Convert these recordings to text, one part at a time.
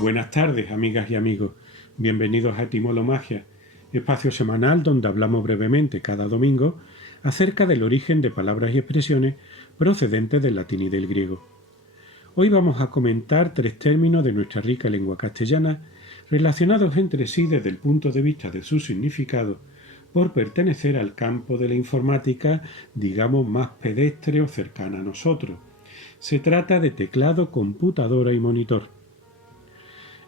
Buenas tardes, amigas y amigos. Bienvenidos a Etimolomagia, espacio semanal donde hablamos brevemente cada domingo acerca del origen de palabras y expresiones procedentes del latín y del griego. Hoy vamos a comentar 3 términos de nuestra rica lengua castellana relacionados entre sí desde el punto de vista de su significado por pertenecer al campo de la informática, digamos, más pedestre o cercana a nosotros. Se trata de teclado, computadora y monitor.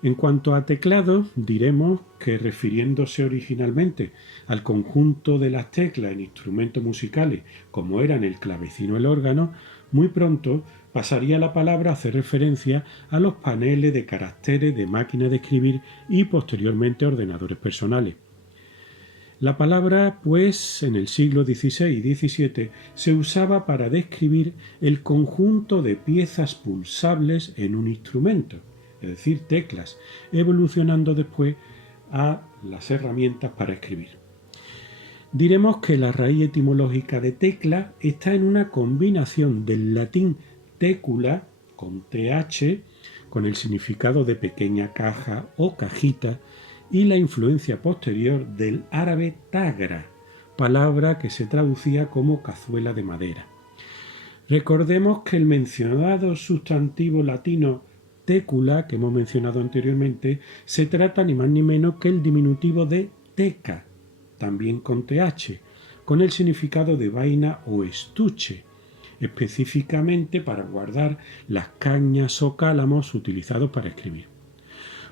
En cuanto a teclado, diremos que refiriéndose originalmente al conjunto de las teclas en instrumentos musicales, como eran el clavecín o el órgano, muy pronto pasaría la palabra a hacer referencia a los paneles de caracteres de máquina de escribir y posteriormente ordenadores personales. La palabra, pues, en el siglo XVI y XVII se usaba para describir el conjunto de piezas pulsables en un instrumento, es decir, teclas, evolucionando después a las herramientas para escribir. Diremos que la raíz etimológica de tecla está en una combinación del latín tecula, con th, con el significado de pequeña caja o cajita, y la influencia posterior del árabe tagra, palabra que se traducía como cazuela de madera. Recordemos que el mencionado sustantivo latino tecula, que hemos mencionado anteriormente, se trata ni más ni menos que el diminutivo de teca, también con th, con el significado de vaina o estuche, específicamente para guardar las cañas o cálamos utilizados para escribir.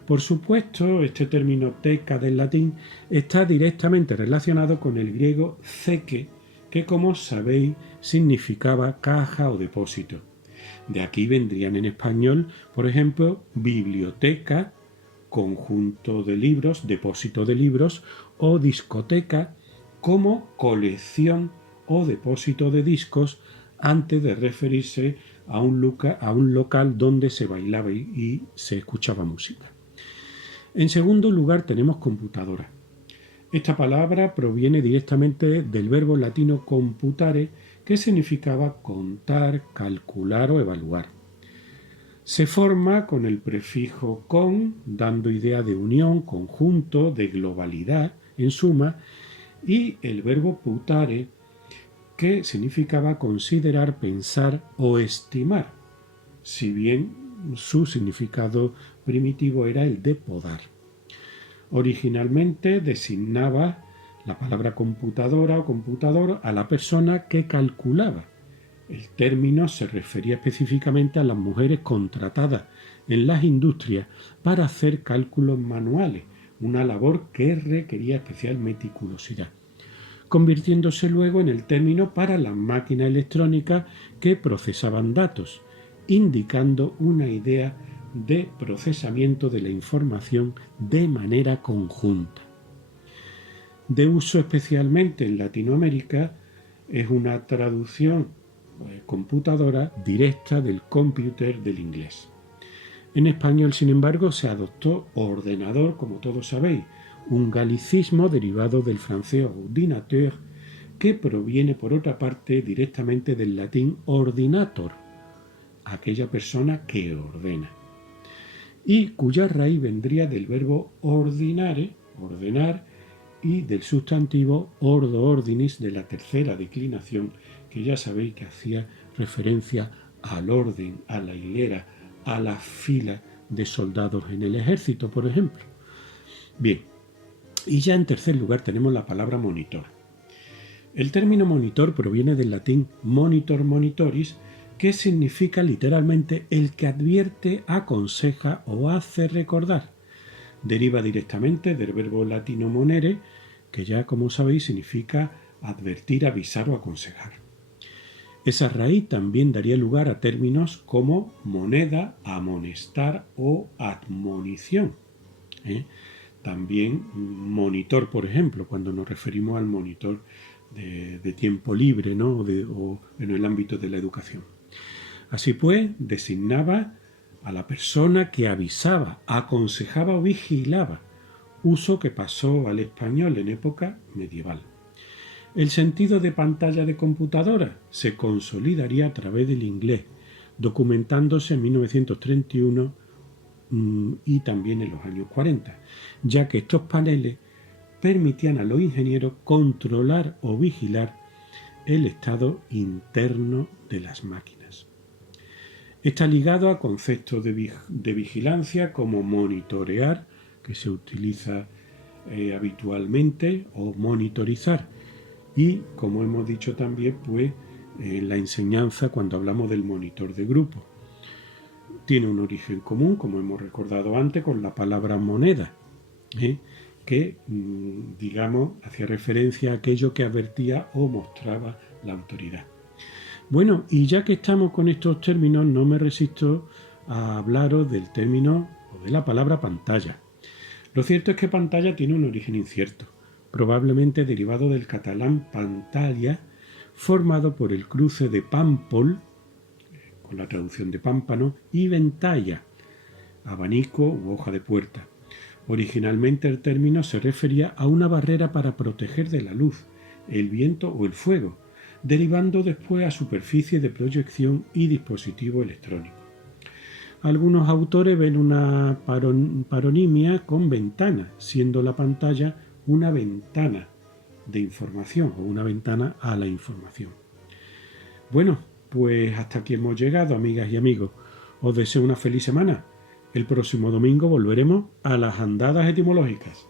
Por supuesto, este término teca del latín está directamente relacionado con el griego zeke, que como sabéis significaba caja o depósito. De aquí vendrían en español, por ejemplo, biblioteca, conjunto de libros, depósito de libros, o discoteca como colección o depósito de discos antes de referirse a un local donde se bailaba y se escuchaba música. En segundo lugar tenemos computadora. Esta palabra proviene directamente del verbo latino computare, que significaba contar, calcular o evaluar. Se forma con el prefijo con, dando idea de unión, conjunto, de globalidad, en suma, y el verbo putare, que significaba considerar, pensar o estimar, si bien su significado primitivo era el de podar. Originalmente designaba la palabra computadora o computador a la persona que calculaba. El término se refería específicamente a las mujeres contratadas en las industrias para hacer cálculos manuales, una labor que requería especial meticulosidad, convirtiéndose luego en el término para las máquinas electrónicas que procesaban datos, indicando una idea de procesamiento de la información de manera conjunta. De uso especialmente en Latinoamérica, es una traducción computadora directa del computer del inglés. En español, sin embargo, se adoptó ordenador, como todos sabéis, un galicismo derivado del francés ordinateur, que proviene por otra parte directamente del latín ordinator, aquella persona que ordena, y cuya raíz vendría del verbo ordinare, ordenar, y del sustantivo ordo ordinis, de la tercera declinación, que ya sabéis que hacía referencia al orden, a la hilera, a la fila de soldados en el ejército, por ejemplo. Bien, y ya en tercer lugar tenemos la palabra monitor. El término monitor proviene del latín monitor monitoris, que significa literalmente el que advierte, aconseja o hace recordar. Deriva directamente del verbo latino monere, que ya como sabéis significa advertir, avisar o aconsejar. Esa raíz también daría lugar a términos como moneda, amonestar o admonición. También monitor, por ejemplo, cuando nos referimos al monitor de tiempo libre, ¿no? o en el ámbito de la educación. Así pues, designaba a la persona que avisaba, aconsejaba o vigilaba, uso que pasó al español en época medieval. El sentido de pantalla de computadora se consolidaría a través del inglés, documentándose en 1931 y también en los años 40, ya que estos paneles permitían a los ingenieros controlar o vigilar el estado interno de las máquinas. Está ligado a conceptos de vigilancia como monitorear, que se utiliza habitualmente, o monitorizar. Y, como hemos dicho también, pues la enseñanza cuando hablamos del monitor de grupo. Tiene un origen común, como hemos recordado antes, con la palabra moneda, que, digamos, hacía referencia a aquello que advertía o mostraba la autoridad. Bueno, y ya que estamos con estos términos, no me resisto a hablaros del término o de la palabra pantalla. Lo cierto es que pantalla tiene un origen incierto, probablemente derivado del catalán pantalla, formado por el cruce de pámpol, con la traducción de pámpano, y ventalla, abanico u hoja de puerta. Originalmente el término se refería a una barrera para proteger de la luz, el viento o el fuego, derivando después a superficie de proyección y dispositivo electrónico. Algunos autores ven una paronimia con ventana, siendo la pantalla una ventana de información o una ventana a la información. Bueno, pues hasta aquí hemos llegado, amigas y amigos. Os deseo una feliz semana. El próximo domingo volveremos a las andadas etimológicas.